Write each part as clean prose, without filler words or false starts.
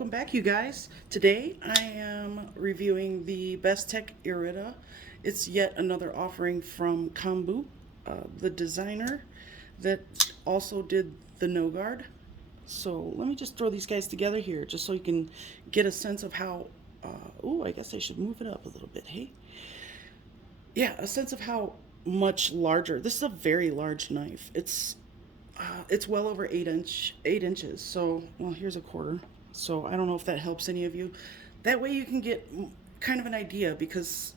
Welcome back, you guys. Today I am reviewing the Bestech Irida. It's yet another offering from Kambu, the designer that also did the No Guard. So let me just throw these guys together here just so you can get a sense of how. I guess I should move it up a little bit. Hey, yeah, a sense of how much larger. This is a very large knife. It's well over 8 inches. So, well, here's a quarter. So I don't know if that helps any of you. That way you can get kind of an idea because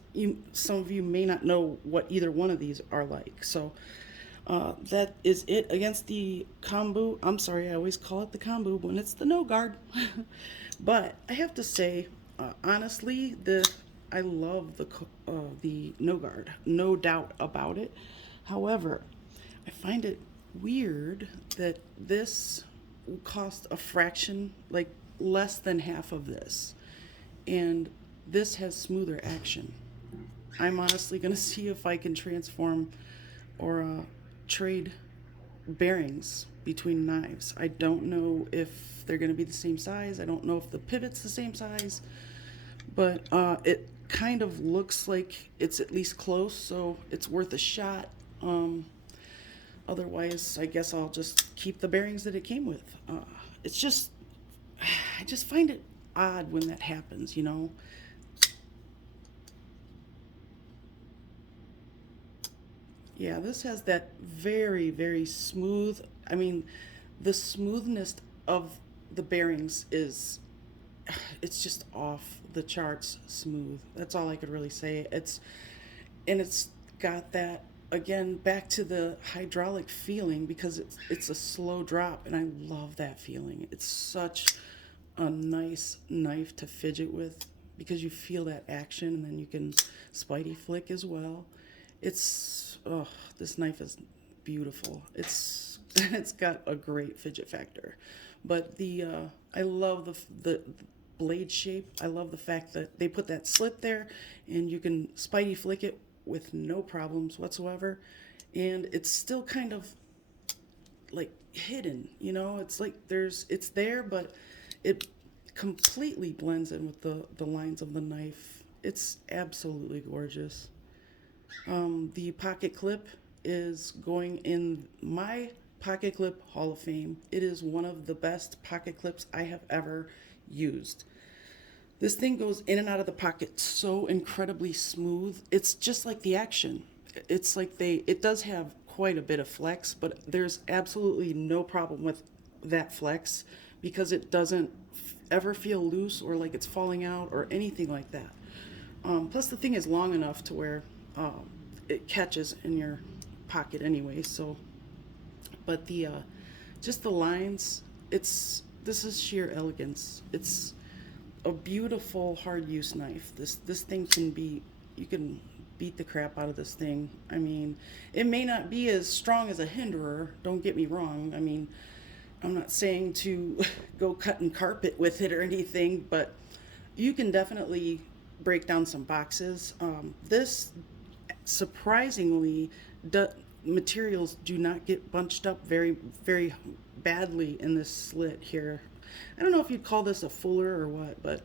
some of you may not know what either one of these are like. So that is it against the Kambu. I'm sorry, I always call it the Kambu when it's the No Guard. But I have to say, honestly, I love the No Guard, no doubt about it. However, I find it weird that this will cost a fraction, like less than half of this, and this has smoother action. I'm honestly going to see if I can transform or trade bearings between knives. I don't know if they're going to be the same size. I don't know if the pivot's the same size, but it kind of looks like it's at least close, so it's worth a shot. Otherwise, I guess I'll just keep the bearings that it came with. It's just, I just find it odd when that happens, you know? Yeah, this has that very, very smooth. I mean, the smoothness of the bearings it's just off the charts smooth. That's all I could really say. It's got that again back to the hydraulic feeling because it's a slow drop and I love that feeling. It's such a nice knife to fidget with because you feel that action and then you can spidey flick as well. This knife is beautiful. It's got a great fidget factor, but I love the blade shape. I love the fact that they put that slit there, and you can spidey flick it with no problems whatsoever, and it's still kind of like hidden. You know, it's like it's there, but it completely blends in with the lines of the knife. It's absolutely gorgeous. The pocket clip is going in my pocket clip Hall of Fame. It is one of the best pocket clips I have ever used. This thing goes in and out of the pocket so incredibly smooth. It's just like the action. It's like it does have quite a bit of flex, but there's absolutely no problem with that flex because it doesn't ever feel loose or like it's falling out or anything like that. Plus, the thing is long enough to where it catches in your pocket anyway. So, but just the lines. This is sheer elegance. It's a beautiful hard use knife. This thing you can beat the crap out of this thing. I mean, it may not be as strong as a hinderer. Don't get me wrong. I mean, I'm not saying to go cutting carpet with it or anything, but you can definitely break down some boxes. This surprisingly, materials do not get bunched up very, very badly in this slit here. I don't know if you'd call this a fuller or what, but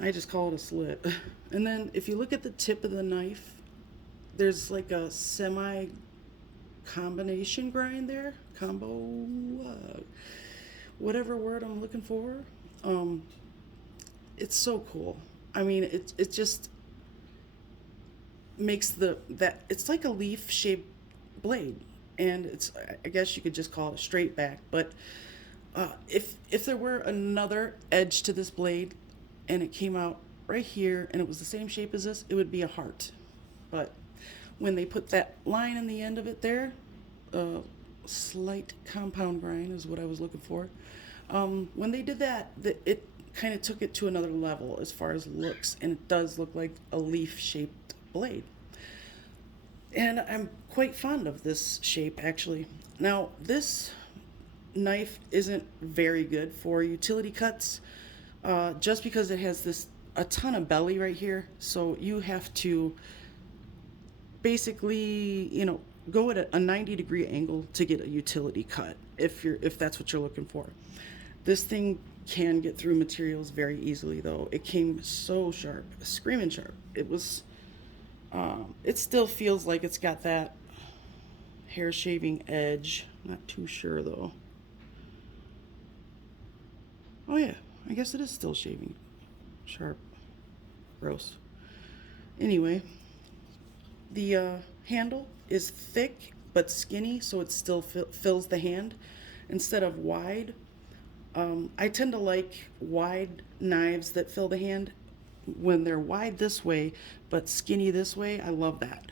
I just call it a slit. And then if you look at the tip of the knife, there's like a semi combination grind there. Whatever word I'm looking for. It's so cool. I mean, it just makes that it's like a leaf shaped blade, and I guess you could just call it a straight back. But if there were another edge to this blade, and it came out right here, and it was the same shape as this, it would be a heart. But when they put that line in the end of it there, slight compound grind is what I was looking for. When they did that, it kind of took it to another level as far as looks, and it does look like a leaf-shaped blade. And I'm quite fond of this shape, actually. Now, this knife isn't very good for utility cuts, just because it has a ton of belly right here. So you have to basically, go at a 90-degree angle to get a utility cut if that's what you're looking for. This thing can get through materials very easily, though. It came so sharp, screaming sharp. It was, it still feels like it's got that hair shaving edge. Not too sure, though. Oh, yeah, I guess it is still shaving sharp. Gross. Anyway, the handle is thick but skinny, so it still fills the hand instead of wide. I tend to like wide knives that fill the hand. When they're wide this way but skinny this way, I love that.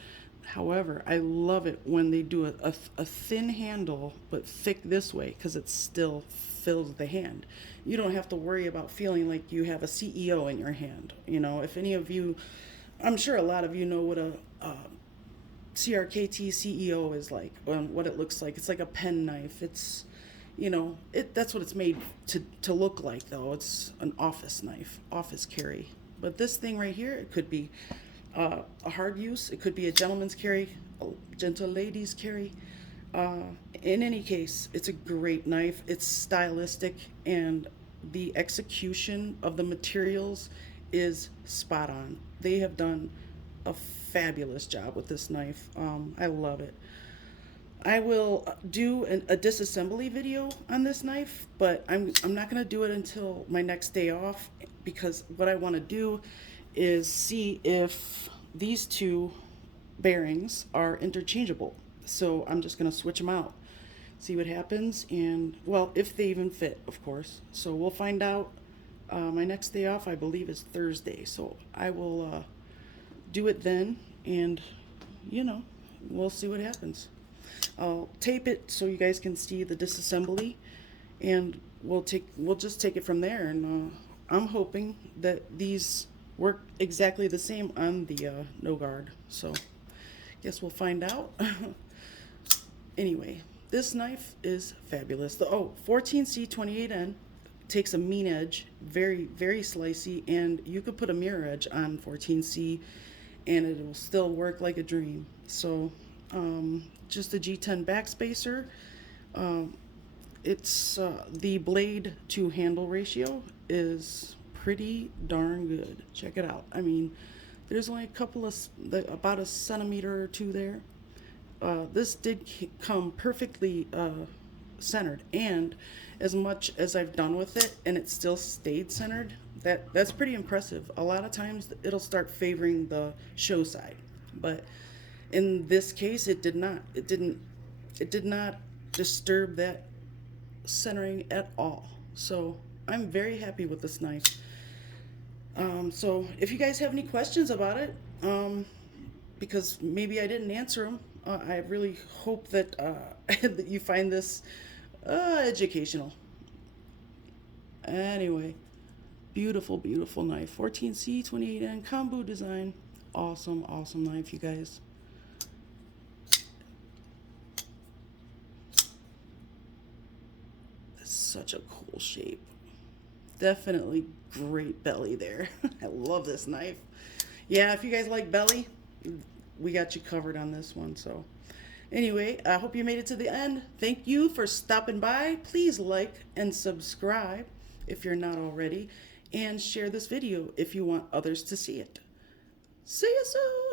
However, I love it when they do a thin handle but thick this way because it still fills the hand. You don't have to worry about feeling like you have a CEO in your hand. You know, if any of you, I'm sure a lot of you know what a CRKT CEO is like, what it looks like. It's like a pen knife. It's, you know, that's what it's made to look like, though. It's an office knife, office carry. But this thing right here, it could be a hard use. It could be a gentleman's carry, a gentle lady's carry. In any case, it's a great knife. It's stylistic, and the execution of the materials is spot on. They have done a fabulous job with this knife. I love it. I will do a disassembly video on this knife, but I'm not going to do it until my next day off, because what I want to do is see if these two bearings are interchangeable. So I'm just going to switch them out, see what happens, and, well, if they even fit, of course. So we'll find out. My next day off, I believe, is Thursday, so I will do it then, and, you know, we'll see what happens. I'll tape it so you guys can see the disassembly, and we'll just take it from there. And I'm hoping that these work exactly the same on the no guard. So guess we'll find out. Anyway, this knife is fabulous. The 14C28N takes a mean edge, very, very slicey, and you could put a mirror edge on 14C and it will still work like a dream. So just a G10 backspacer. It's the blade to handle ratio is pretty darn good. Check it out. I mean, there's only a couple of, about a centimeter or two there. This did come perfectly centered, and as much as I've done with it and it still stayed centered, that's pretty impressive. A lot of times it'll start favoring the show side, but in this case it did not. It did not disturb that centering at all. So I'm very happy with this knife. So if you guys have any questions about it, because maybe I didn't answer them, I really hope that, that you find this educational. Anyway, beautiful, beautiful knife. 14C28N combo design. Awesome, awesome knife, you guys. That's such a cool shape. Definitely great belly there. I love this knife. Yeah, if you guys like belly, we got you covered on this one. So anyway, I hope you made it to the end. Thank you for stopping by. Please like and subscribe if you're not already, and share this video if you want others to see it. See you soon.